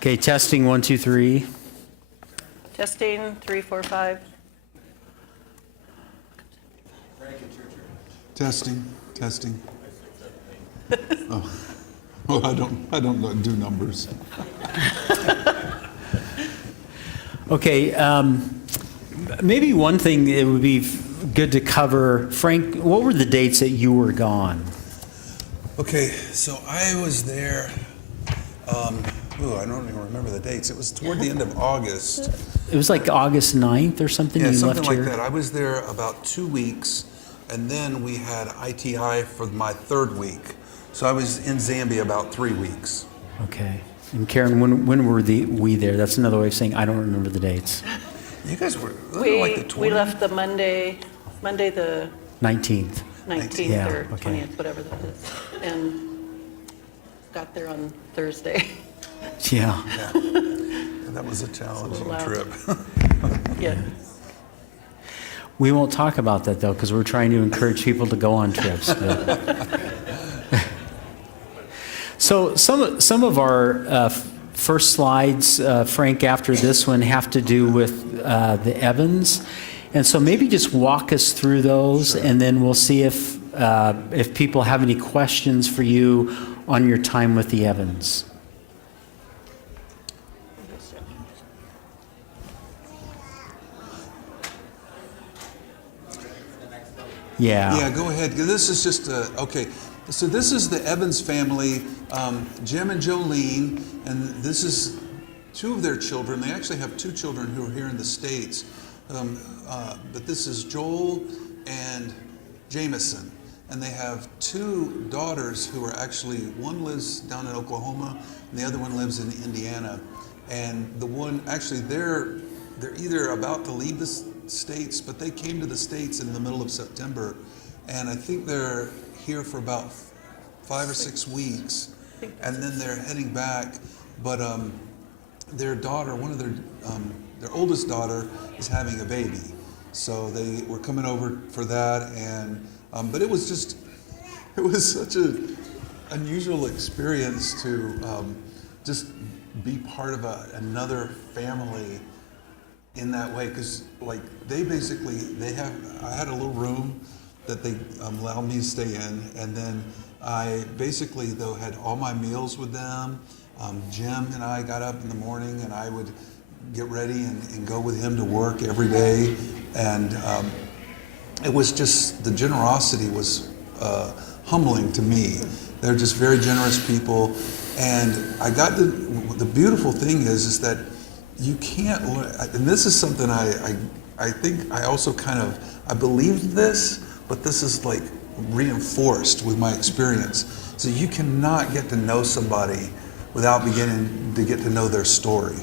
Okay, testing 1, 2, 3. Testing 3, 4, 5. Testing. Oh, well, I don't do numbers. Okay, maybe one thing it would be good to cover, Frank, what were the dates that you were gone? Okay, so I was there, I don't even remember the dates. It was toward the end of August. It was like August 9th or something. Yeah, you something left like here? that. I was there about 2 weeks, and then we had ITI for my 3rd week. So I was in Zambia about 3 weeks. Okay. And Karen, when were we there? That's another way of saying I don't remember the dates. You guys were like the 20th? We left the Monday the 19th. 19th Yeah, or okay. 20th, whatever that is, and got there on Thursday. Yeah. Yeah, that was a challenging loud. trip. Yeah. We won't talk about that though, because we're trying to encourage people to go on trips. But. So some of our first slides, Frank, after this one, have to do with the Evans, and so maybe just walk us through those, Sure. and then we'll see if people have any questions for you on your time with the Evans. Yeah. Yeah, go ahead. This is just okay. So this is the Evans family, Jim and Jolene, and this is 2 of their children. They actually have 2 children who are here in the States, but this is Joel and Jameson, and they have 2 daughters who are actually, one lives down in Oklahoma, and the other one lives in Indiana, and the one actually they're either about to leave the States, but they came to the States in the middle of September, and I think they're here for about 5 or 6 weeks, and then they're heading back. But their daughter, one of their oldest daughter, is having a baby, so they were coming over for that. And but it was such an unusual experience to just be part of another family in that way, because like I had a little room that they allowed me to stay in, and then I basically though had all my meals with them. Jim and I got up in the morning, and I would get ready and go with him to work every day, and it was just, the generosity was humbling to me. They're just very generous people, and I got the beautiful thing is that you can't learn, and this is something I think I also I believed this, but this is like reinforced with my experience. So you cannot get to know somebody without beginning to get to know their story.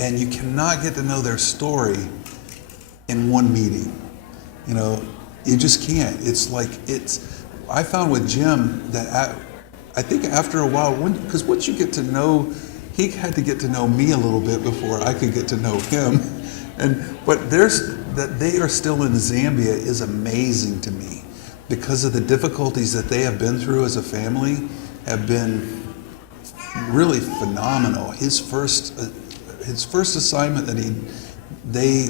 And you cannot get to know their story in one meeting. You know, you just can't. I found with Jim that I think after a while, because once you get to know, he had to get to know me a little bit before I could get to know him. But that they are still in Zambia is amazing to me, because of the difficulties that they have been through as a family have been really phenomenal. His first assignment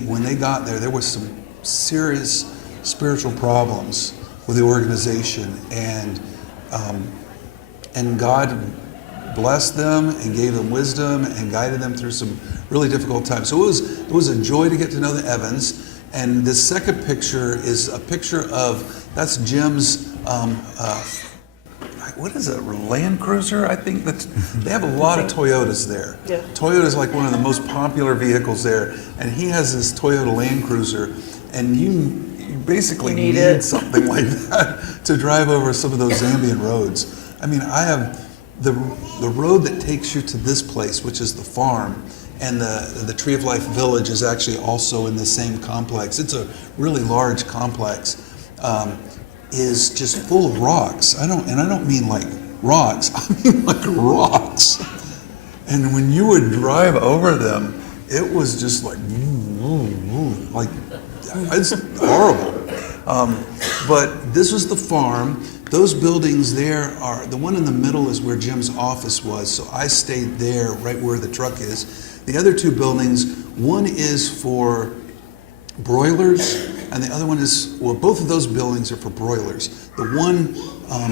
when they got there was some serious spiritual problems with the organization, and God blessed them and gave them wisdom and guided them through some really difficult times. So it was a joy to get to know the Evans. And the second picture is a picture that's Jim's, what is it, Land Cruiser? I think they have a lot of Toyotas there. Yeah. Toyota is like one of the most popular vehicles there, and he has this Toyota Land Cruiser, and you basically need something like that to drive over some of those Zambian roads. I mean, I have the road that takes you to this place, which is the farm, and the Tree of Life Village is actually also in the same complex. It's a really large complex. Is just full of rocks. I don't mean like rocks. I mean like rocks. And when you would drive over them, it was just like it's horrible. But this was the farm. those buildings there are, the one in the middle is where Jim's office was, so I stayed there right where the truck is. The other two buildings, one is for broilers, and the other one is, well, both of those buildings are for broilers. The one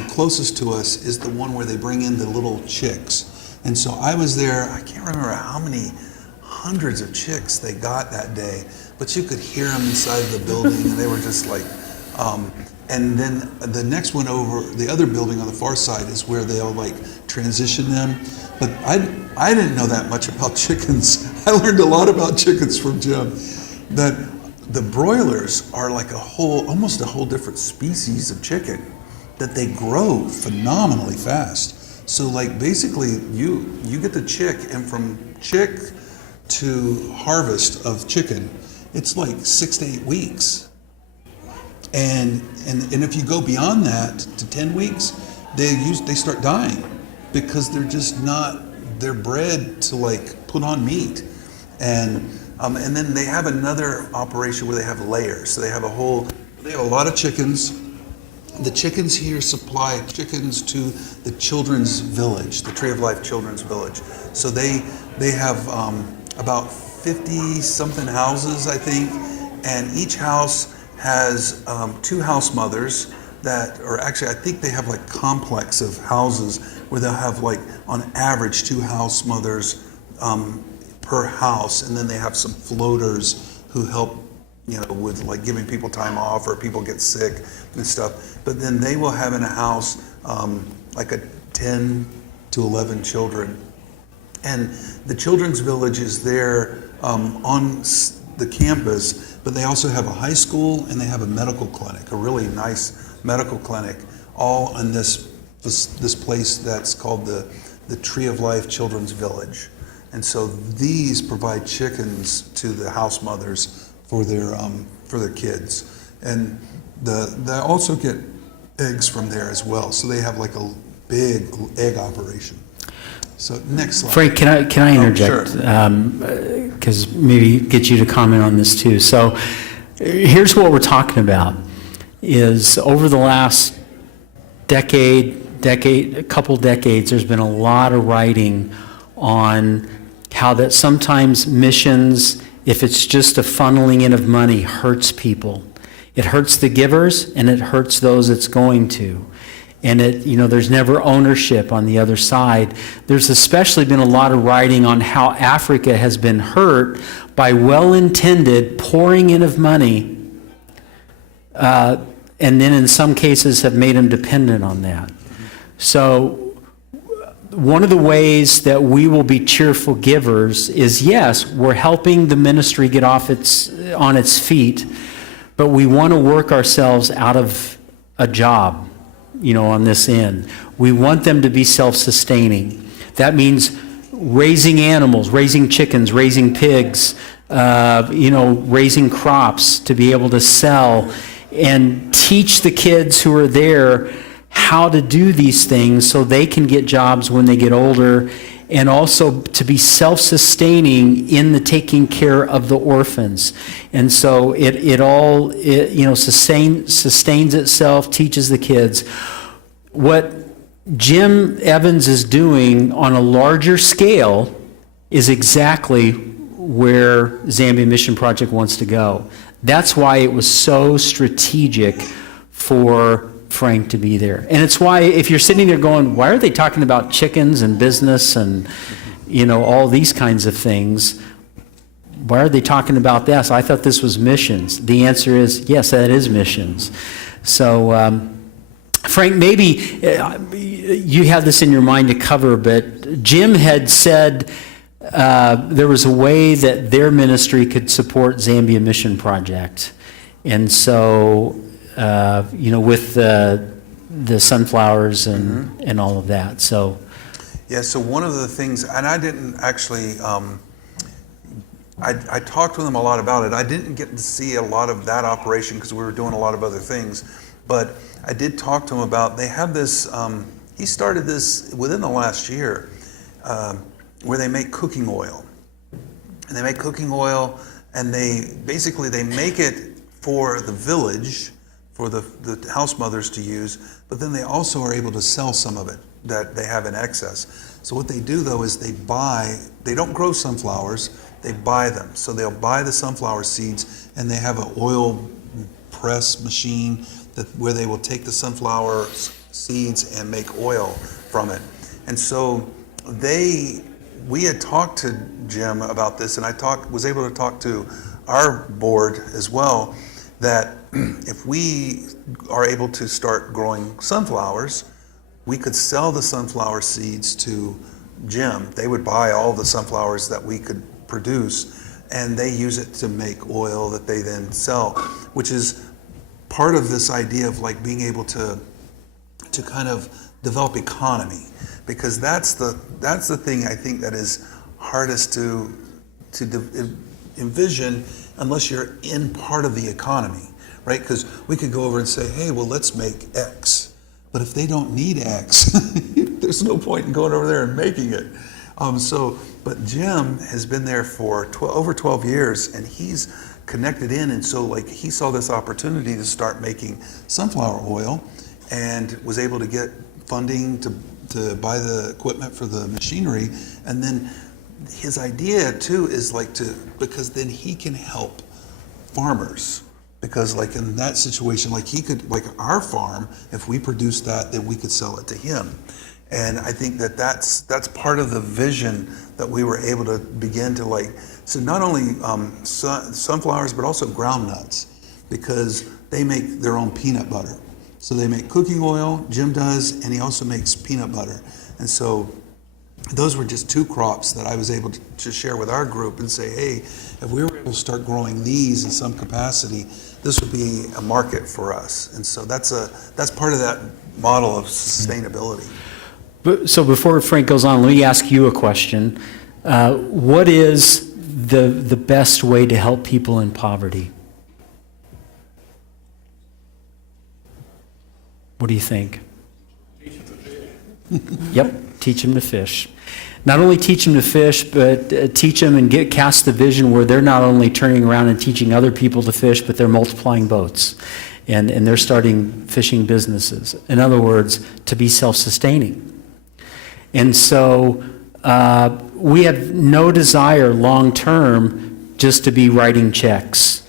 closest to us is the one where they bring in the little chicks. And so I was there, I can't remember how many hundreds of chicks they got that day, but you could hear them inside the building, and they were just like, and then the next one over, the other building on the far side is where they'll like transition them. But I didn't know that much about chickens. I learned a lot about chickens from Jim. That the broilers are like almost a whole different species of chicken, that they grow phenomenally fast. So like basically you get the chick, and from chick to harvest of chicken, it's like 6 to 8 weeks. And if you go beyond that to 10 weeks, they start dying because they're just not, they're bred to like put on meat. And then they have another operation where they have layers. So they have a lot of chickens. The chickens here supply chickens to the children's village, the Tree of Life Children's Village. So they have about 50 something houses, I think, and each house has 2 house mothers that, or actually I think they have like complex of houses where they'll have like on average 2 house mothers per house, and then they have some floaters who help, with like giving people time off or people get sick and stuff. But then they will have in a house like 10 to 11 children. And the children's village is there on the campus, but they also have a high school and they have a medical clinic, a really nice medical clinic, all in this place that's called the Tree of Life Children's Village. And so these provide chickens to the house mothers for their kids, and they also get eggs from there as well. So they have like a big egg operation. So next slide. Frank, can I interject? Sure. Because maybe get you to comment on this too. So here's what we're talking about: is over the last a couple decades, there's been a lot of writing on how that sometimes missions, if it's just a funneling in of money, hurts people. It hurts the givers and it hurts those it's going to. And there's never ownership on the other side. There's especially been a lot of writing on how Africa has been hurt by well-intended pouring in of money, and then in some cases have made them dependent on that. So one of the ways that we will be cheerful givers is, yes, we're helping the ministry get on its feet, but we want to work ourselves out of a job, on this end. We want them to be self-sustaining. That means raising animals, raising chickens, raising pigs, raising crops to be able to sell, and teach the kids who are there how to do these things so they can get jobs when they get older, and also to be self-sustaining in the taking care of the orphans. And so it all sustains itself, teaches the kids. What Jim Evans is doing on a larger scale is exactly where Zambia Mission Project wants to go. That's why it was so strategic for Frank to be there. And it's why, if you're sitting there going, why are they talking about chickens and business and all these kinds of things? Why are they talking about this? I thought this was missions. The answer is yes, that is missions. So Frank, maybe you have this in your mind to cover, but Jim had said there was a way that their ministry could support Zambia Mission Project. And so with the sunflowers and all of that. So so one of the things, and I didn't actually, I talked with him a lot about it. I didn't get to see a lot of that operation because we were doing a lot of other things, but I did talk to him about, they have this, he started this within the last year, where they make cooking oil. And they make cooking oil, and they make it for the village, for the house mothers to use, but then they also are able to sell some of it that they have in excess. So what they do though is they don't grow sunflowers, they buy them. So they'll buy the sunflower seeds, and they have an oil press machine where they will take the sunflower seeds and make oil from it. And so we had talked to Jim about this, and I was able to talk to our board as well, that if we are able to start growing sunflowers, we could sell the sunflower seeds to Jim. They would buy all the sunflowers that we could produce, and they use it to make oil that they then sell, which is part of this idea of like being able to kind of develop economy, because that's the thing I think that is hardest to envision unless you're in part of the economy, right? Because we could go over and say, hey, well, let's make X. But if they don't need X, there's no point in going over there and making it. But Jim has been there for over 12 years, and he's connected in, and so like he saw this opportunity to start making sunflower oil, and was able to get funding to buy the equipment for the machinery. And then his idea too is because then he can help farmers, because like in that situation, like he could, like our farm, if we produce that, then we could sell it to him. And I think that's part of the vision that we were able to begin to so not only sunflowers, but also groundnuts, because they make their own peanut butter. So they make cooking oil, Jim does, and he also makes peanut butter. And so those were just two crops that I was able to share with our group and say, hey, if we were able to start growing these in some capacity, this would be a market for us. And so that's part of that model of sustainability. So before Frank goes on, let me ask you a question. What is the best way to help people in poverty? What do you think? Yep, teach them to fish. Not only teach them to fish, but teach them and cast the vision where they're not only turning around and teaching other people to fish, but they're multiplying boats. And they're starting fishing businesses. In other words, to be self-sustaining. And so we have no desire long-term just to be writing checks.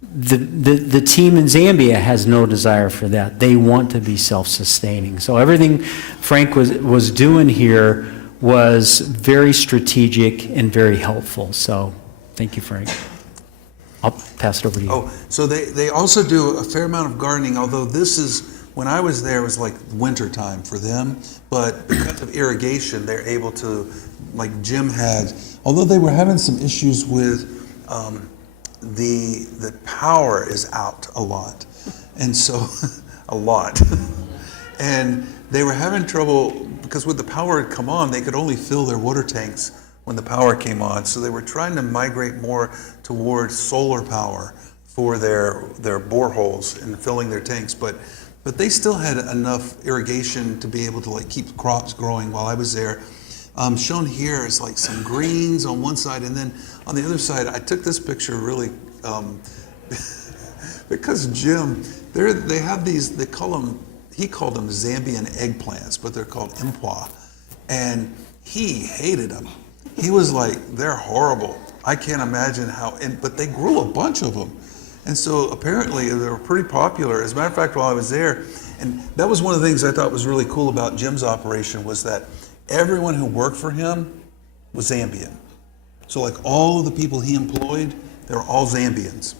The team in Zambia has no desire for that. They want to be self-sustaining. So everything Frank was doing here was very strategic and very helpful. So thank you, Frank. I'll pass it over to you. Oh, so they also do a fair amount of gardening, although this is, when I was there, it was like winter time for them. But because of irrigation, they're able to, like Jim had, although they were having some issues with the power is out a lot. And so, a lot. And they were having trouble, because when the power had come on, they could only fill their water tanks when the power came on. So they were trying to migrate more towards solar power for their boreholes and filling their tanks. But they still had enough irrigation to be able to keep crops growing while I was there. Shown here is some greens on one side, and then on the other side, I took this picture really because Jim, they have these, he called them Zambian eggplants, but they're called impwa. And he hated them. He was like, they're horrible. I can't imagine how, but they grew a bunch of them. And so apparently they were pretty popular. As a matter of fact, while I was there, and that was one of the things I thought was really cool about Jim's operation, was that everyone who worked for him was Zambian. So all of the people he employed, they were all Zambians.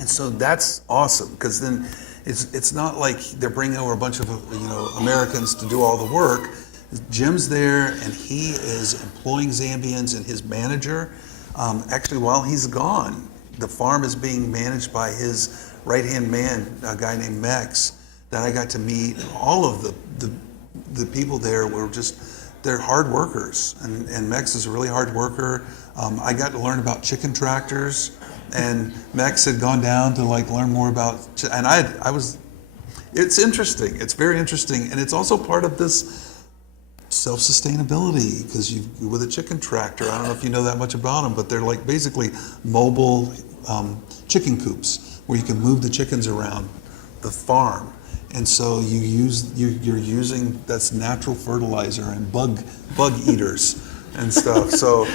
And so that's awesome, because then it's not like they're bringing over a bunch of Americans to do all the work. Jim's there, and he is employing Zambians, and his manager, actually while he's gone, the farm is being managed by his right-hand man, a guy named Mex, that I got to meet. All of the people there were they're hard workers, and Mex is a really hard worker. I got to learn about chicken tractors, and Mex had gone down to learn more about, and it's interesting. It's very interesting, and it's also part of this self-sustainability, because with a chicken tractor, I don't know if you know that much about them, but they're basically mobile chicken coops where you can move the chickens around the farm. And so you're using, that's natural fertilizer and bug eaters and stuff. So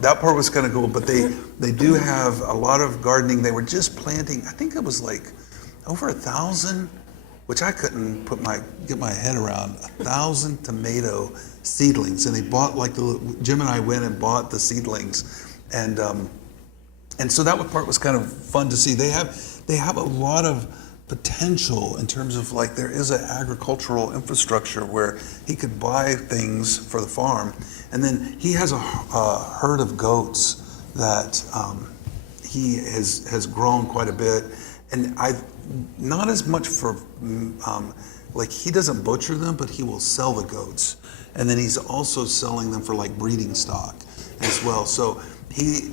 that part was kind of cool. But they do have a lot of gardening. They were just planting, I think it was like over 1,000, which I couldn't get my head around, 1,000 tomato seedlings. And they bought Jim and I went and bought the seedlings. And so that part was kind of fun to see. They have a lot of potential in terms of there is an agricultural infrastructure where he could buy things for the farm. And then he has a herd of goats that he has grown quite a bit. And not as much for, he doesn't butcher them, but he will sell the goats. And then he's also selling them for breeding stock as well. So he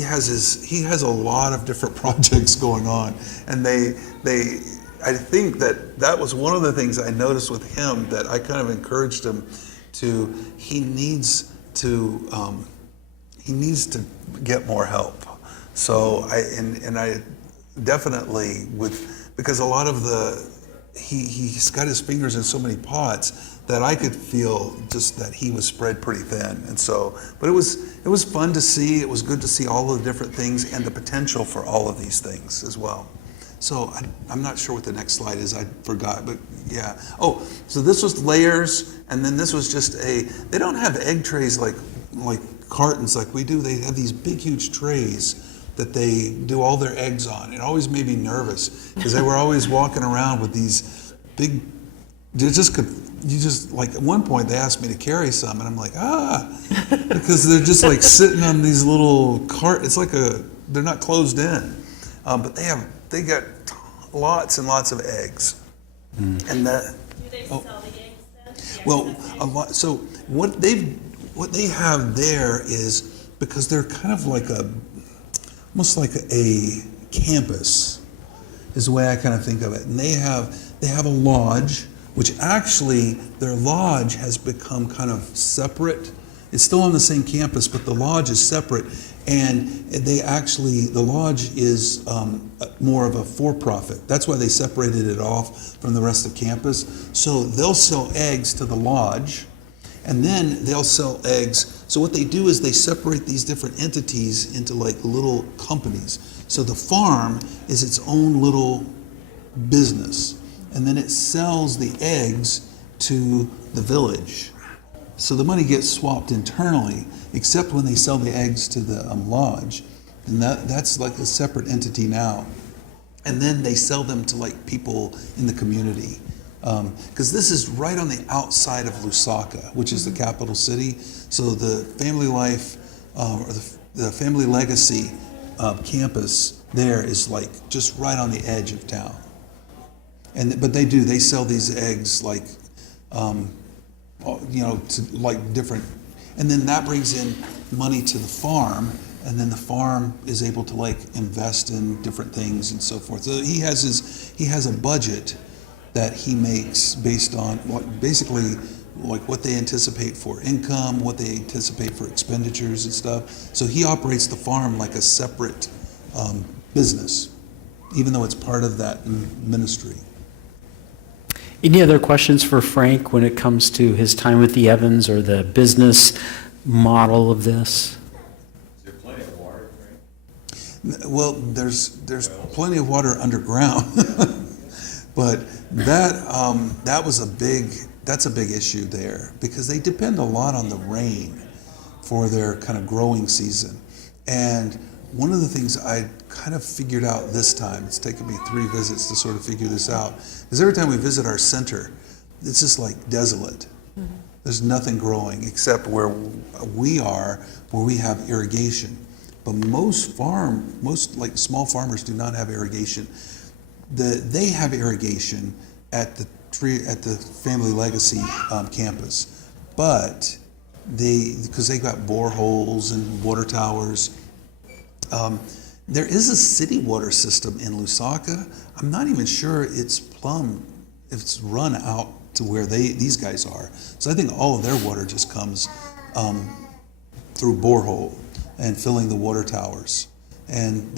has a lot of different projects going on. And I think that was one of the things I noticed with him that I kind of encouraged him to, he needs to get more help. So I definitely because a lot of he's got his fingers in so many pots that I could feel just that he was spread pretty thin. And so, but it was fun to see. It was good to see all of the different things and the potential for all of these things as well. So I'm not sure what the next slide is. I forgot, but yeah. Oh, so this was layers, and then this was just they don't have egg trays like cartons like we do. They have these big, huge trays that they do all their eggs on. It always made me nervous because they were always walking around with these big, at one point they asked me to carry some, and I'm like, because they're just sitting on these little cart. It's they're not closed in, but they got lots and lots of eggs. And that. Do they sell the eggs then? Well, a lot. So what they have there is, because they're kind of almost like a campus, is the way I kind of think of it. And they have a lodge, which actually their lodge has become kind of separate. It's still on the same campus, but the lodge is separate. And the lodge is more of a for-profit. That's why they separated it off from the rest of campus. So they'll sell eggs to the lodge, and then they'll sell eggs. So what they do is they separate these different entities into little companies. So the farm is its own little business, and then it sells the eggs to the village. So the money gets swapped internally, except when they sell the eggs to the lodge, and that's a separate entity now. And then they sell them to people in the community, because this is right on the outside of Lusaka, which is the capital city. So the Family Life or the Family Legacy campus there is just right on the edge of town. But they sell these eggs to different, and then that brings in money to the farm, and then the farm is able to invest in different things and so forth. So he has a budget that he makes based on what they anticipate for income, what they anticipate for expenditures and stuff. So he operates the farm like a separate business, even though it's part of that ministry. Any other questions for Frank when it comes to his time with the Evans or the business model of this? Is there plenty of water, Frank? Well, there's plenty of water underground, but that was a big issue there, because they depend a lot on the rain for their kind of growing season. And one of the things I kind of figured out this time, it's taken me 3 visits to sort of figure this out, is every time we visit our center, it's just desolate. Mm-hmm. There's nothing growing except where we are, where we have irrigation. But most small farmers do not have irrigation. They have irrigation at the Family Legacy campus, but because they got boreholes and water towers. There is a city water system in Lusaka. I'm not even sure it's run out to where these guys are. So I think all of their water just comes through borehole and filling the water towers. And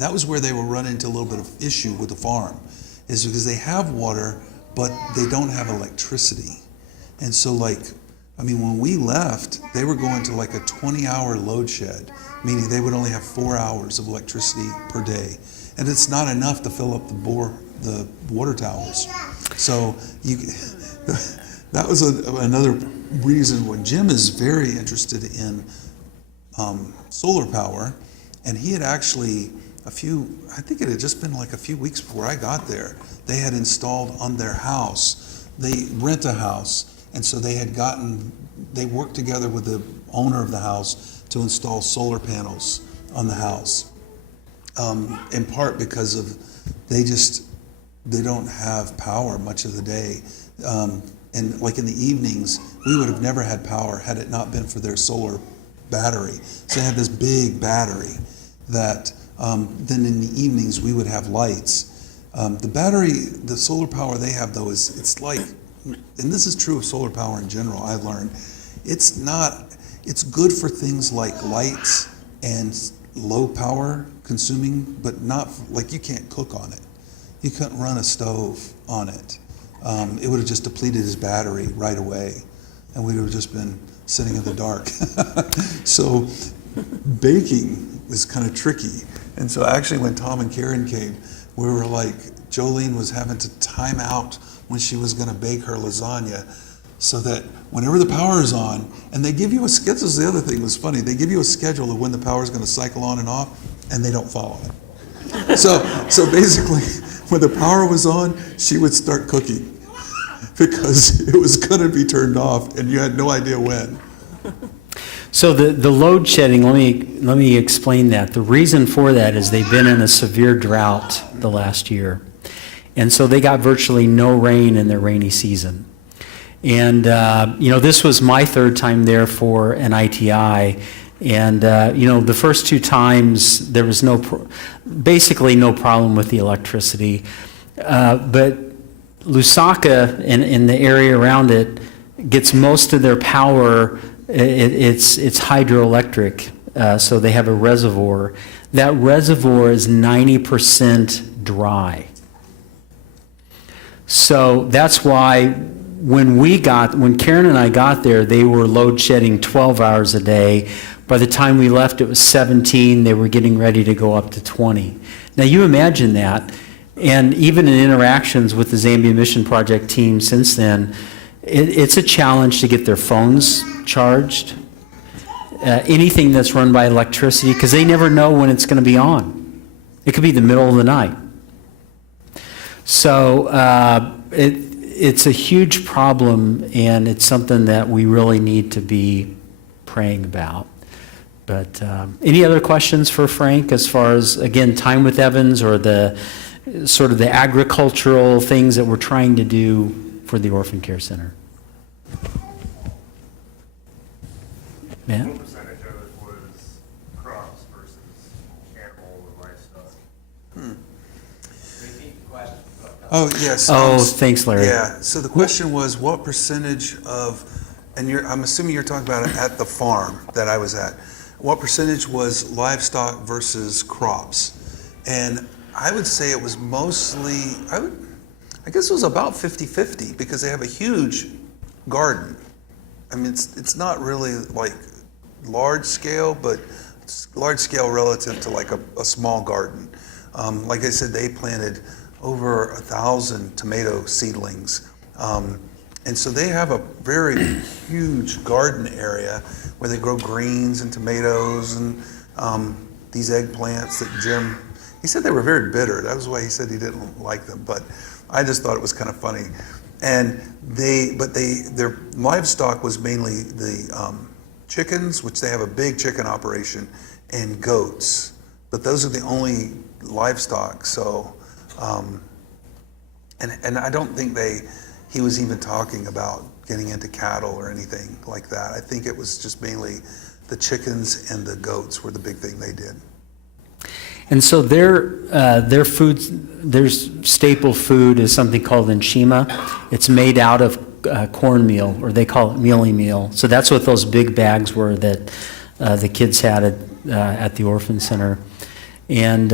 that was where they were running into a little bit of issue with the farm, is because they have water, but they don't have electricity. And so when we left, they were going to like a 20-hour load shed, meaning they would only have 4 hours of electricity per day. And it's not enough to fill up the water towers. So that was another reason why Jim is very interested in solar power. And he had actually I think it had just been like a few weeks before I got there, they had installed on their house, they rent a house, and so they worked together with the owner of the house to install solar panels on the house. In part because they don't have power much of the day. And like in the evenings, we would have never had power had it not been for their solar battery. So they had this big battery that then in the evenings we would have lights. The solar power they have though it's like, and this is true of solar power in general, I've learned, it's good for things like lights and low power consuming, but not, like you can't cook on it. You couldn't run a stove on it. It would have just depleted his battery right away, and we would have just been sitting in the dark. So baking was kind of tricky. And so actually when Tom and Karen came, we were like, Jolene was having to time out when she was going to bake her lasagna, so that whenever the power is on, and they give you a schedule, this is the other thing that was funny, they give you a schedule of when the power is going to cycle on and off, and they don't follow it. So basically, when the power was on, she would start cooking because it was going to be turned off, and you had no idea when. So the load shedding, let me explain that. The reason for that is they've been in a severe drought the last year. And so they got virtually no rain in their rainy season. And, this was my third time there for an ITI. And, the first two times there was basically no problem with the electricity. But Lusaka and the area around it gets most of their power. It's hydroelectric, so they have a reservoir. That reservoir is 90% dry. So that's why when Karen and I got there, they were load shedding 12 hours a day. By the time we left, it was 17. They were getting ready to go up to 20. Now you imagine that, and even in interactions with the Zambia Mission Project team since then, it's a challenge to get their phones charged, anything that's run by electricity, because they never know when it's going to be on. It could be the middle of the night. So it's a huge problem, and it's something that we really need to be praying about. But any other questions for Frank as far as, again, time with Evans or the sort of the agricultural things that we're trying to do for the Orphan Care Center? Matt? What percentage of it was crops versus animal and livestock? Repeat the question. Oh, yes. Oh, thanks, Larry. Yeah, so the question was what percentage of, and I'm assuming you're talking about it at the farm that I was at, what percentage was livestock versus crops? And I would say it was mostly, I guess it was about 50-50 because they have a huge garden. I mean, it's not really like large scale, but it's large scale relative to like a small garden. Like I said, they planted over 1,000 tomato seedlings. And so they have a very huge garden area where they grow greens and tomatoes and these eggplants that Jim, he said they were very bitter. That was why he said he didn't like them, but I just thought it was kind of funny. And their livestock was mainly the chickens, which they have a big chicken operation, and goats. But those are the only livestock. So, and I don't think he was even talking about getting into cattle or anything like that. I think it was just mainly the chickens and the goats were the big thing they did. And so their food, their staple food is something called nshima. It's made out of cornmeal, or they call it mealy meal. So that's what those big bags were that the kids had at the orphan center. And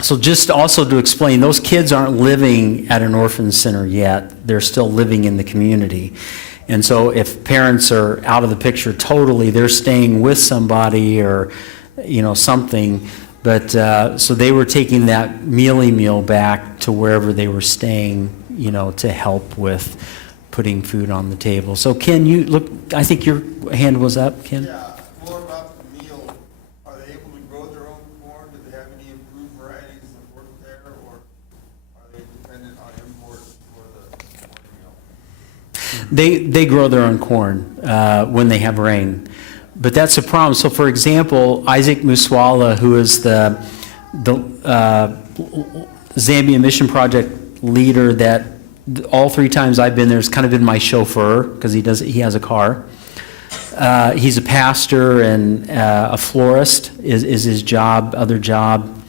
so just also to explain, those kids aren't living at an orphan center yet. They're still living in the community. And so if parents are out of the picture totally, they're staying with somebody or, something. But so they were taking that meal back to wherever they were staying, to help with putting food on the table. So Ken, you look, I think your hand was up, Ken? Yeah, more about the meal. Are they able to grow their own corn? Do they have any improved varieties that work there, or are they dependent on imports for the corn meal? They grow their own corn when they have rain. But that's a problem. So for example, Isaac Muswala, who is the Zambia Mission Project leader that all 3 times I've been there has kind of been my chauffeur because he has a car. He's a pastor and a florist is his other job.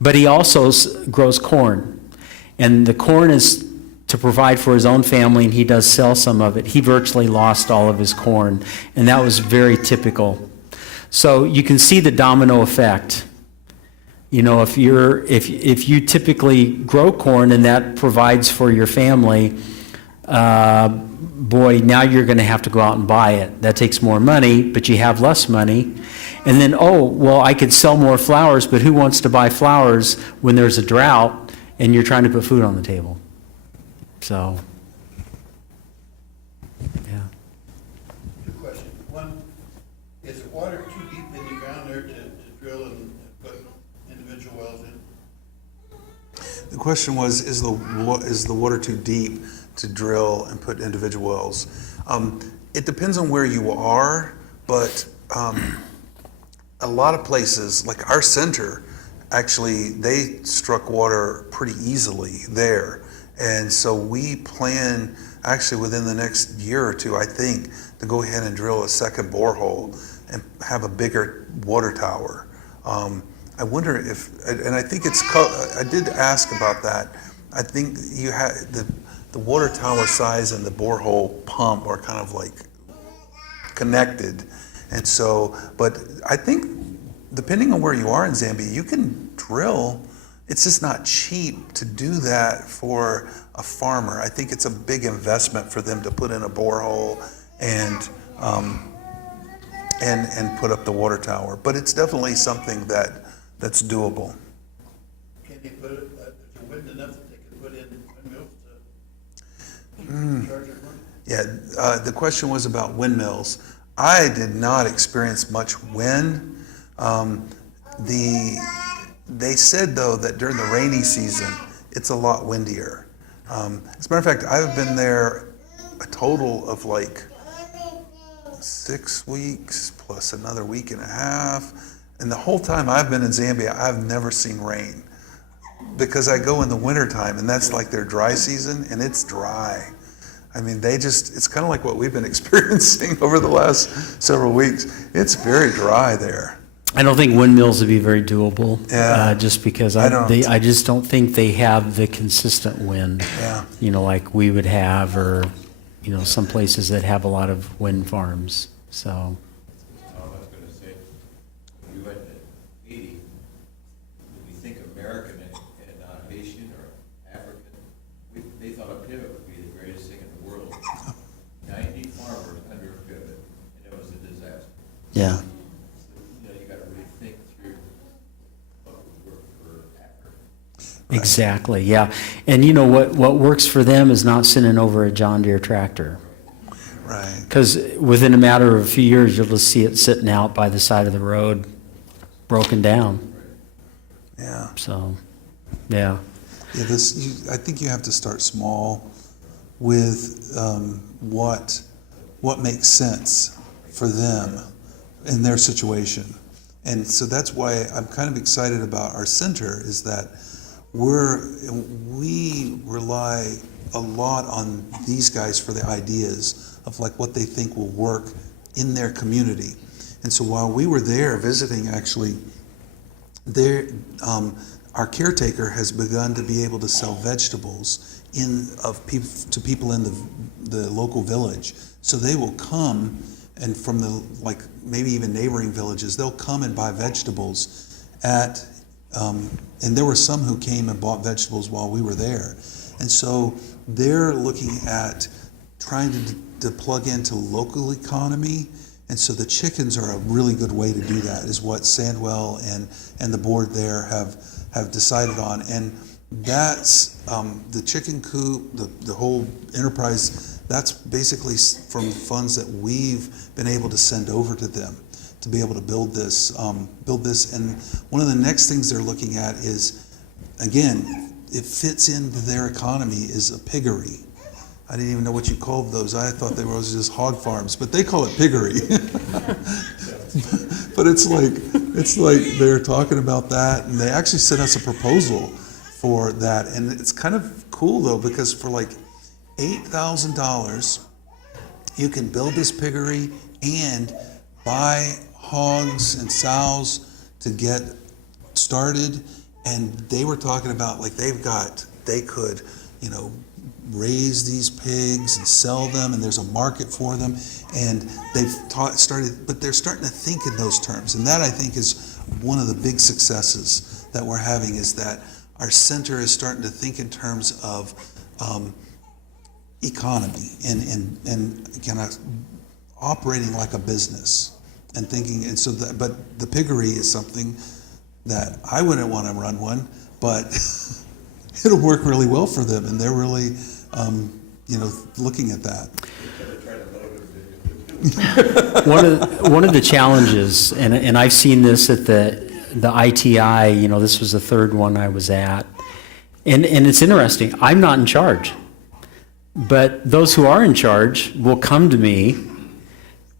But he also grows corn. And the corn is to provide for his own family, and he does sell some of it. He virtually lost all of his corn, and that was very typical. So you can see the domino effect. If you typically grow corn and that provides for your family, boy, now you're going to have to go out and buy it. That takes more money, but you have less money. And then, I could sell more flowers, but who wants to buy flowers when there's a drought and you're trying to put food on the table? So, yeah. Two questions. One, is the water too deep in the ground there to drill and put individual wells in? The question was, is the water too deep to drill and put individual wells? It depends on where you are, but a lot of places, like our center, actually, they struck water pretty easily there. And so we plan, actually within the next year or two, I think, to go ahead and drill a second borehole and have a bigger water tower. I wonder if, and I think I did ask about that. I think you had the water tower size and the borehole pump are kind of like connected. And so, but I think depending on where you are in Zambia, you can drill. It's just not cheap to do that for a farmer. I think it's a big investment for them to put in a borehole and put up the water tower. But it's definitely something that's doable. Can they put it, is there wind enough that they can put in windmills to charge it run? Yeah, the question was about windmills. I did not experience much wind. They said, though, that during the rainy season, it's a lot windier. As a matter of fact, I've been there a total of like 6 weeks plus another week and a half. And the whole time I've been in Zambia, I've never seen rain because I go in the wintertime and that's like their dry season and it's dry. I mean, it's kind of like what we've been experiencing over the last several weeks. It's very dry there. I don't think windmills would be very doable. Yeah. Just because I I just don't think they have the consistent wind. Yeah. Like we would have, or some places that have a lot of wind farms. So. I was going to say, when we went to Haiti, when we think American and not Haitian or African, they thought a pivot would be the greatest thing in the world. 90 farmers under a pivot, and it was a disaster. Yeah. You got to really think through what would work for Africa. Exactly. Yeah. And what works for them is not sending over a John Deere tractor. Right. Because within a matter of a few years, you'll just see it sitting out by the side of the road, broken down. Yeah. So, yeah. Yeah, I think you have to start small with what makes sense for them in their situation. And so that's why I'm kind of excited about our center is that we rely a lot on these guys for the ideas of like what they think will work in their community. And so while we were there visiting, actually, our caretaker has begun to be able to sell vegetables to people in the local village. So they will come, and from maybe even neighboring villages, they'll come and buy vegetables at, and there were some who came and bought vegetables while we were there. And so they're looking at trying to plug into local economy. And so the chickens are a really good way to do that, is what Sandwell and the board there have decided on. And that's the chicken coop, the whole enterprise, that's basically from funds that we've been able to send over to them to be able to build this. And one of the next things they're looking at is, again, it fits into their economy, is a piggery. I didn't even know what you called those. I thought they were just hog farms, but they call it piggery. But it's like they're talking about that, and they actually sent us a proposal for that. And it's kind of cool though, because for like $8,000, you can build this piggery and buy hogs and sows to get started. And they were talking about like they could, raise these pigs and sell them, and there's a market for them. And they've started, but they're starting to think in those terms. And that, I think, is one of the big successes that we're having, is that our center is starting to think in terms of economy and kind of operating like a business and thinking. And so but the piggery is something that I wouldn't want to run one, but it'll work really well for them, and they're really looking at that. One of the challenges, and I've seen this at the ITI, this was the third one I was at, and it's interesting. I'm not in charge, but those who are in charge will come to me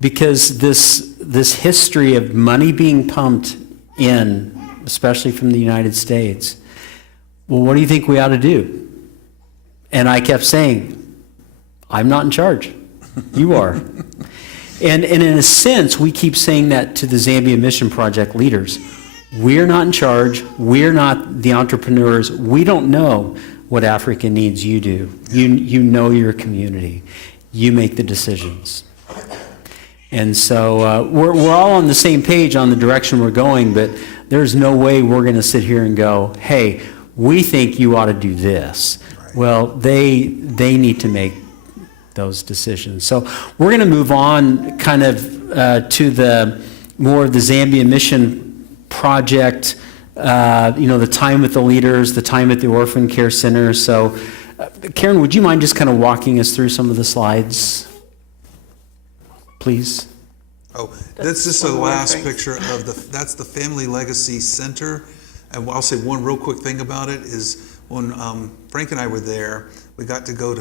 because this history of money being pumped in, especially from the United States. Well, what do you think we ought to do? And I kept saying, I'm not in charge. You are. And in a sense, we keep saying that to the Zambia Mission Project leaders. We're not in charge. We're not the entrepreneurs. We don't know what Africa needs. You do. You know your community. You make the decisions. And so we're all on the same page on the direction we're going, but there's no way we're going to sit here and go, hey, we think you ought to do this. Right. Well, they need to make those decisions. So we're going to move on kind of to the more of the Zambia Mission Project, the time with the leaders, the time at the Orphan Care Center. So Karen, would you mind just kind of walking us through some of the slides, please? Oh, this is the last picture of that's the Family Legacy Center. And I'll say one real quick thing about it is when Frank and I were there, we got to go to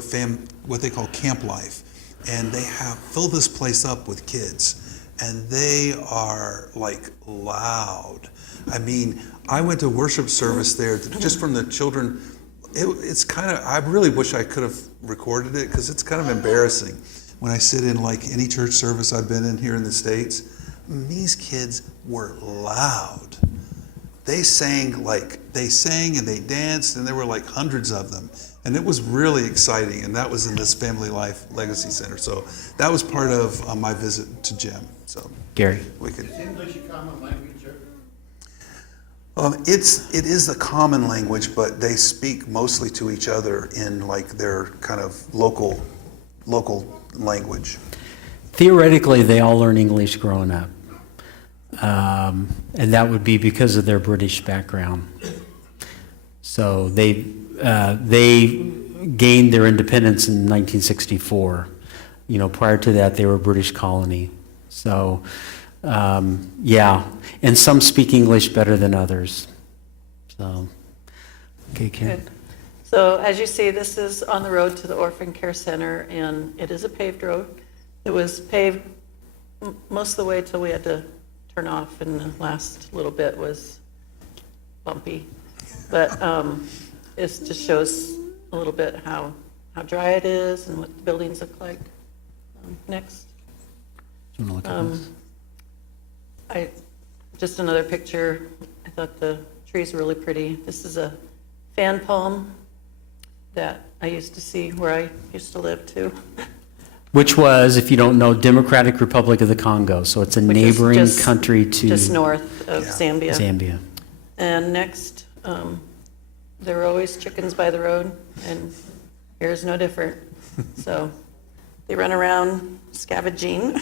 what they call Camp Life. And they have filled this place up with kids. And they are like loud. I mean, I went to worship service there just from the children. It's kind of, I really wish I could have recorded it because it's kind of embarrassing. When I sit in like any church service I've been in here in the States, these kids were loud. They sang and they danced, and there were like hundreds of them. And it was really exciting, and that was in this Family Life Legacy Center. So that was part of my visit to Jim. So Gary. Is English a common language? It is the common language, but they speak mostly to each other in like their kind of local language. Theoretically, they all learn English growing up. And that would be because of their British background. So they gained their independence in 1964. Prior to that, they were a British colony. So, and some speak English better than others. So, okay, Karen. Good. So as you see, this is on the road to the Orphan Care Center, and it is a paved road. It was paved most of the way till we had to turn off, and the last little bit was bumpy. But it just shows a little bit how dry it is and what the buildings look like. Next. Do you want to look at this? Just another picture. I thought the trees were really pretty. This is a fan palm that I used to see where I used to live too. Which was, if you don't know, Democratic Republic of the Congo. So it's a Which is neighboring just- country to Just north of Yeah. Zambia. Zambia. And next, there were always chickens by the road, and here's no different. So they run around scavenging.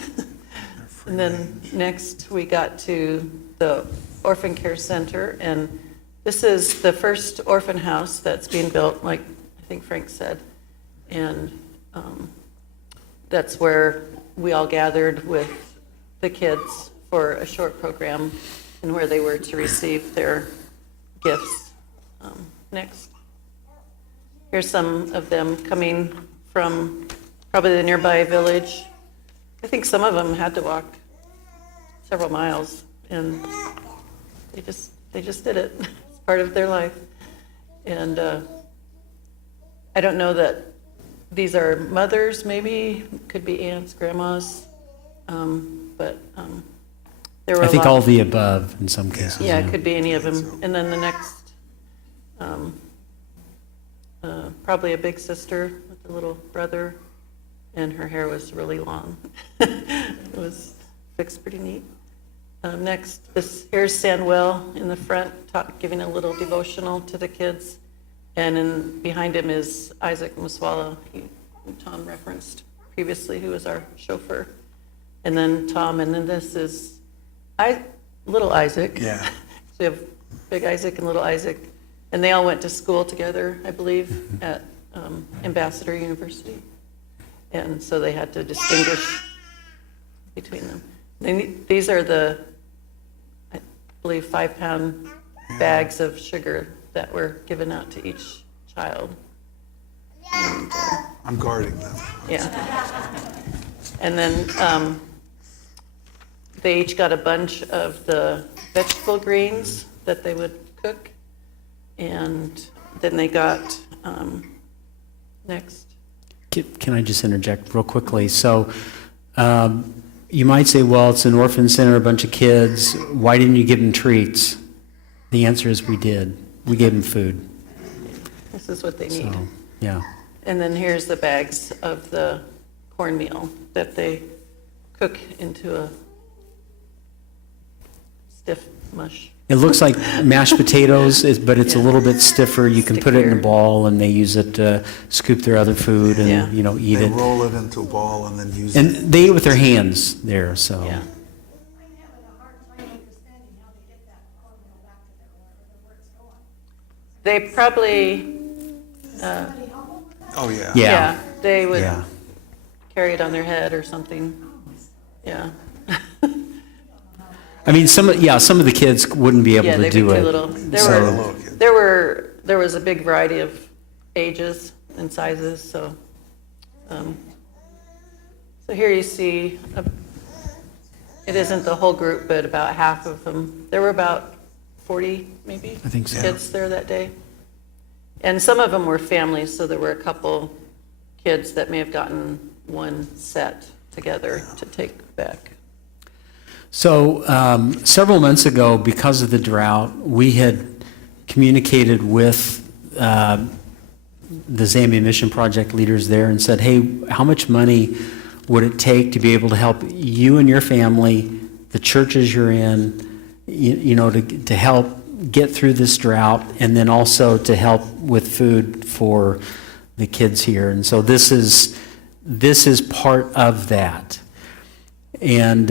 And then next, we got to the Orphan Care Center, and this is the first orphan house that's being built, like I think Frank said. And that's where we all gathered with the kids for a short program and where they were to receive their gifts. Next. Here's some of them coming from probably the nearby village. I think some of them had to walk several miles, and they just did it. It's part of their life. And I don't know that these are mothers, maybe, could be aunts, grandmas, but there were I think a lot. all the above in some cases. Yeah, it could be any of them. And then the next, probably a big sister with a little brother, and her hair was really long. It was fixed pretty neat. Next, here's Sandwell in the front, giving a little devotional to the kids. And behind him is Isaac Muswala, who Tom referenced previously, who was our chauffeur. And then Tom, and then this is little Isaac. Yeah. So we have big Isaac and little Isaac. And they all went to school together, I believe, at Ambassador University. And so they had to distinguish between them. These are the, I believe, 5-pound bags of sugar that were given out to each child. And, I'm guarding them. yeah. And then they each got a bunch of the vegetable greens that they would cook. And then they got, next. Can I just interject real quickly? So you might say, well, it's an orphan center, a bunch of kids. Why didn't you give them treats? The answer is we did. We gave them food. This is what they need. So, yeah. And then here's the bags of the cornmeal that they cook into a stiff mush. It looks like mashed potatoes, but it's a Yeah. little bit stiffer. You can put it in a Stickier. ball, and they use it to scoop their other food and, Yeah. eat They it. roll it into a ball and then use And it. they eat with their hands there, so. Yeah. I'm having a hard time understanding how they get that cornmeal back to where it's going. They probably, Somebody humble with that? Oh, yeah. Yeah. they would Yeah. carry it on their head or something. Yeah. I mean, some of the kids wouldn't be able Yeah, to they'd be do too it. little. So- There was a big variety of ages and sizes, so. So here you see, it isn't the whole group, but about half of them. There were about 40, maybe? I think so. Kids there that day. And some of them were families, so there were a couple kids that may have gotten one set together to take back. So several months ago, because of the drought, we had communicated with the Zambia Mission Project leaders there and said, hey, how much money would it take to be able to help you and your family, the churches you're in, to help get through this drought, and then also to help with food for the kids here. And so this is part of that. And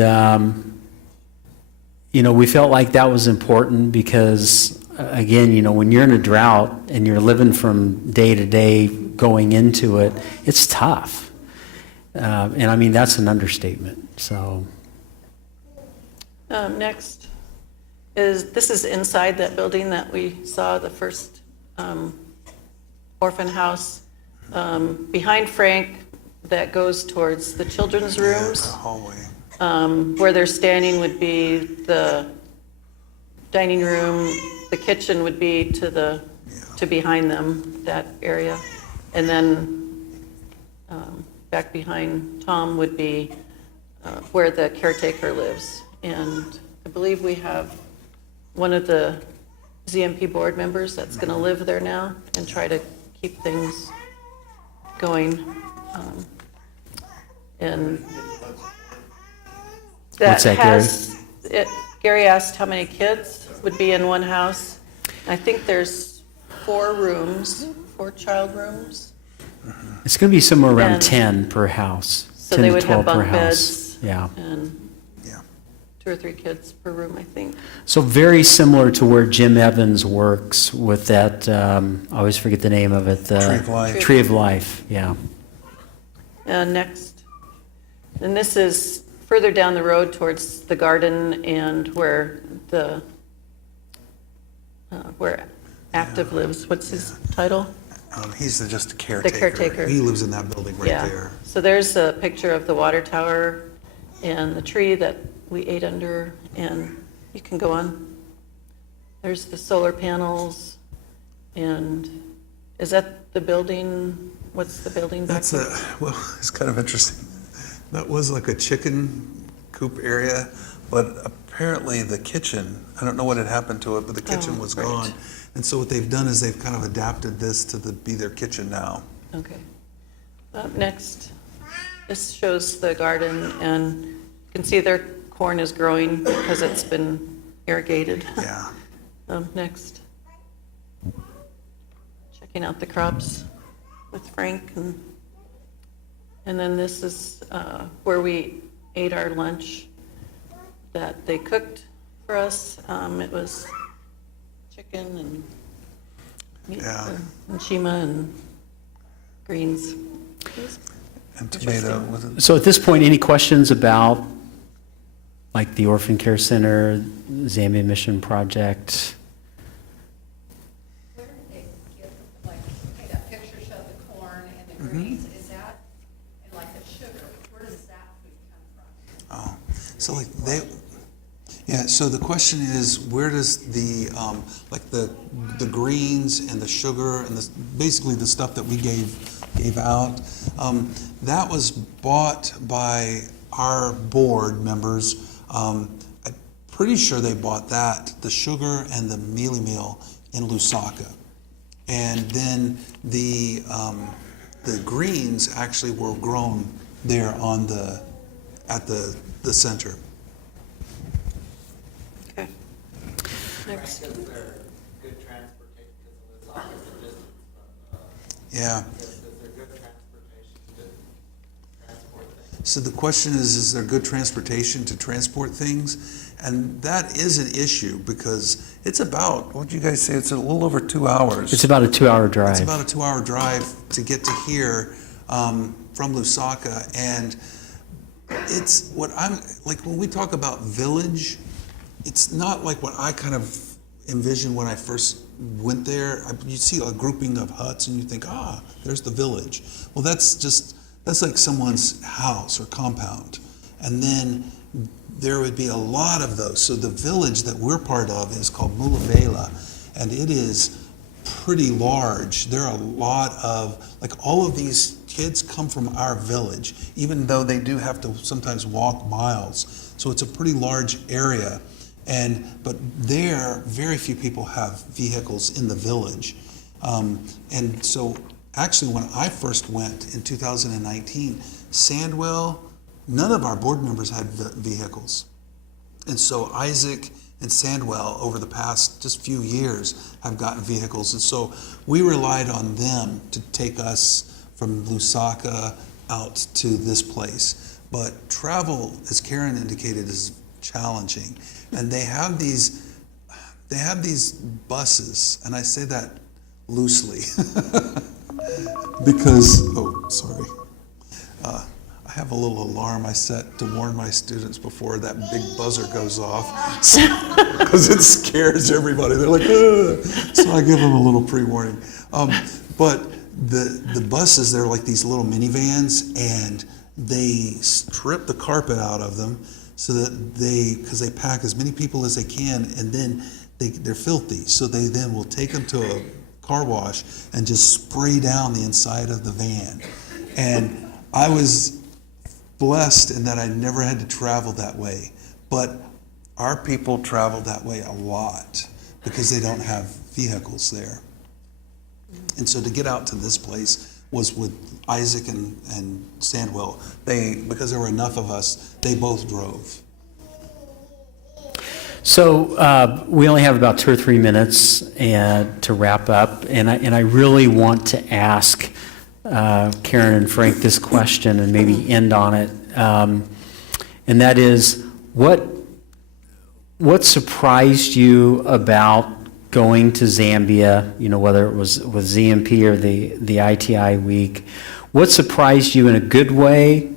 we felt like that was important because, again, when you're in a drought and you're living from day to day going into it, it's tough. And I mean, that's an understatement, so. Next this is inside that building that we saw, the first orphan house. Behind Frank, that goes towards the children's Yeah, rooms. the hallway. Where they're standing would be the dining room, the kitchen would be to behind them, that area. And then back behind Tom would be where the caretaker lives. And I believe we have one of the ZMP board members that's going to live there now and try to keep things going. And What's that, Gary? Gary asked how many kids would be in one house, I think there's 4 rooms, 4 child rooms. It's going to be somewhere around And- 10 per house. So 10 they to would have 12 per bunk house. beds. Yeah. And Yeah. 2 or 3 kids per room, I think. So very similar to where Jim Evans works with that, I always forget the name of it. Tree of Life. Tree of Life, yeah. And next, and this is further down the road towards the garden and where where Active lives. What's his title? He's just a caretaker. caretaker. He lives in that building right Yeah. there. So there's a picture of the water tower and the tree that we ate under, and you can go on. There's the solar panels, and is that the building? What's the building back That's there? well, it's kind of interesting. That was like a chicken coop area, but apparently the kitchen, I don't know what had happened to it, but the kitchen was right. gone. And so what they've done is they've kind of adapted this to be their kitchen now. Okay. Next, this shows the garden, and you can see their corn is growing because it's been irrigated. Yeah. Next. Checking out the crops with Frank, and then this is where we ate our lunch that they cooked for us. It was chicken and meat Yeah. and shima and greens. It was And tomato, was it? So at this point, any questions about like the Orphan Care Center, Zambia Mission Project? Where did they get, like, okay, that picture showed the corn and the greens, is that, and like the sugar, where does that food come from? Oh, so like yeah, so the question is, where does the, like the greens and the sugar and basically the stuff that we gave out, that was bought by our board members. I'm pretty sure they bought that, the sugar and the mealy meal in Lusaka. And then the greens actually were grown there at the center. Okay. Next. Because they're good transportation, because of the distance from, Yeah. is there good transportation to transport things? So the question is there good transportation to transport things? And that is an issue because it's about, what did you guys say, it's a little over 2 hours. It's about a 2-hour drive. It's about a 2-hour drive to get to here from Lusaka. And it's what I'm, like when we talk about village, it's not like what I kind of envisioned when I first went there. You see a grouping of huts and you think, there's the village. Well, that's like someone's house or compound. And then there would be a lot of those. So the village that we're part of is called Mulabela, and it is pretty large. There are a lot of, like all of these kids come from our village, even though they do have to sometimes walk miles. So it's a pretty large area. But there, very few people have vehicles in the village. And so actually when I first went in 2019, Sandwell, none of our board members had vehicles. And so Isaac and Sandwell over the past just few years have gotten vehicles. And so we relied on them to take us from Lusaka out to this place. But travel, as Karen indicated, is challenging. And they have these buses, and I say that loosely because, I have a little alarm I set to warn my students before that big buzzer goes off because it scares everybody. They're like, ugh. So I give them a little pre-warning. But the buses, they're like these little minivans, and they strip the carpet out of them so that because they pack as many people as they can, and then they're filthy. So they then will take them to a car wash and just spray down the inside of the van. And I was blessed in that I never had to travel that way. But our people travel that way a lot because they don't have vehicles there. And so to get out to this place was with Isaac and Sandwell. Because there were enough of us, they both drove. So we only have about 2 or 3 minutes to wrap up, and I really want to ask Karen and Frank this question and maybe end on it, and that is, what surprised you about going to Zambia? You know, whether it was ZMP or the ITI week, what surprised you in a good way,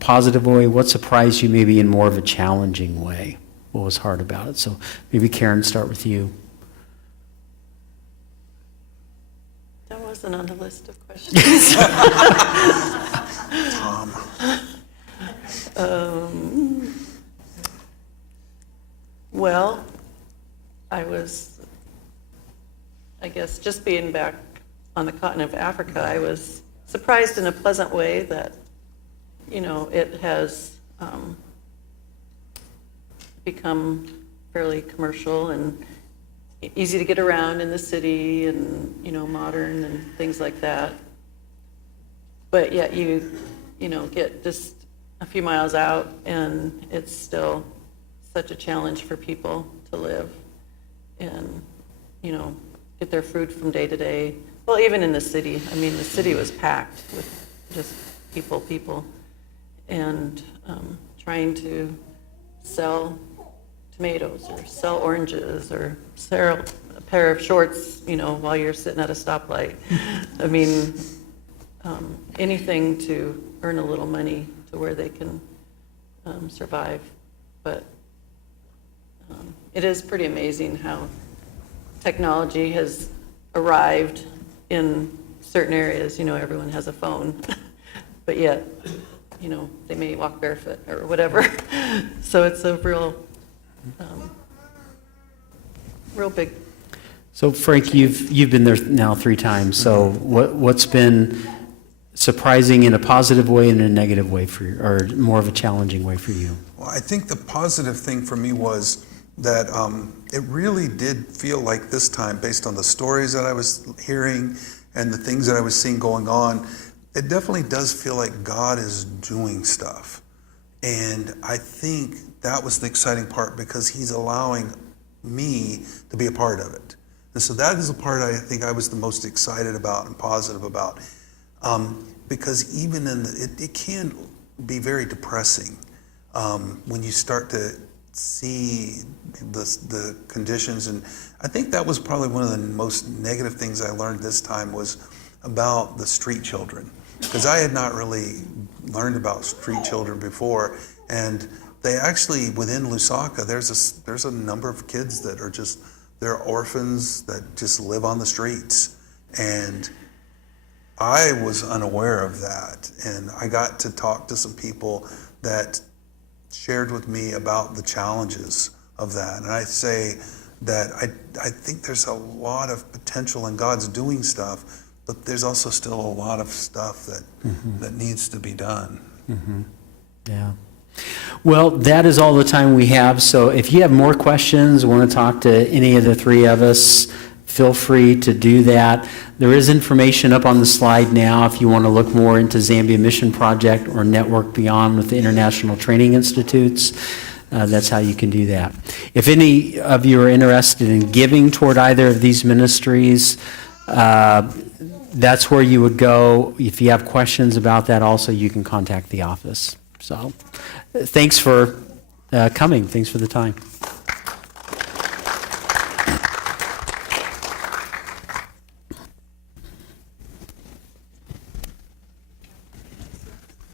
positive way? What surprised you maybe in more of a challenging way? What was hard about it? So maybe Karen, start with you. That wasn't on the list of questions. Well, I guess just being back on the continent of Africa, I was surprised in a pleasant way that, you know, it has become fairly commercial and easy to get around in the city and, you know, modern and things like that. But yet you know, get just a few miles out and it's still such a challenge for people to live and, you know, get their food from day to day. Well, even in the city, I mean, the city was packed with just people, and trying to sell tomatoes or sell oranges or sell a pair of shorts, you know, while you're sitting at a stoplight. I mean, anything to earn a little money to where they can survive. But it is pretty amazing how technology has arrived in certain areas. You know, everyone has a phone, but yet, you know, they may walk barefoot or whatever. So it's a real big. So Frank, you've been there now 3 times. So what's been surprising in a positive way and a negative way for you, or more of a challenging way for you? Well, I think the positive thing for me was that it really did feel like this time, based on the stories that I was hearing and the things that I was seeing going on, it definitely does feel like God is doing stuff. And I think that was the exciting part, because he's allowing me to be a part of it. And so that is the part I think I was the most excited about and positive about. Because even it can be very depressing when you start to see the conditions. And I think that was probably one of the most negative things I learned this time, was about the street children, because I had not really learned about street children before. And they actually, within Lusaka, there's a number of kids that are they're orphans that just live on the streets. And I was unaware of that, and I got to talk to some people that shared with me about the challenges of that. And I say that I think there's a lot of potential, and God's doing stuff, but there's also still a lot of stuff that needs to be done. Mm-hmm. Yeah. Well, that is all the time we have. So if you have more questions, want to talk to any of the 3 of us, feel free to do that. There is information up on the slide now if you want to look more into Zambia Mission Project or Network Beyond with the International Training Institutes. That's how you can do that. If any of you are interested in giving toward either of these ministries, that's where you would go. If you have questions about that also, you can contact the office. So thanks for coming. Thanks for the time.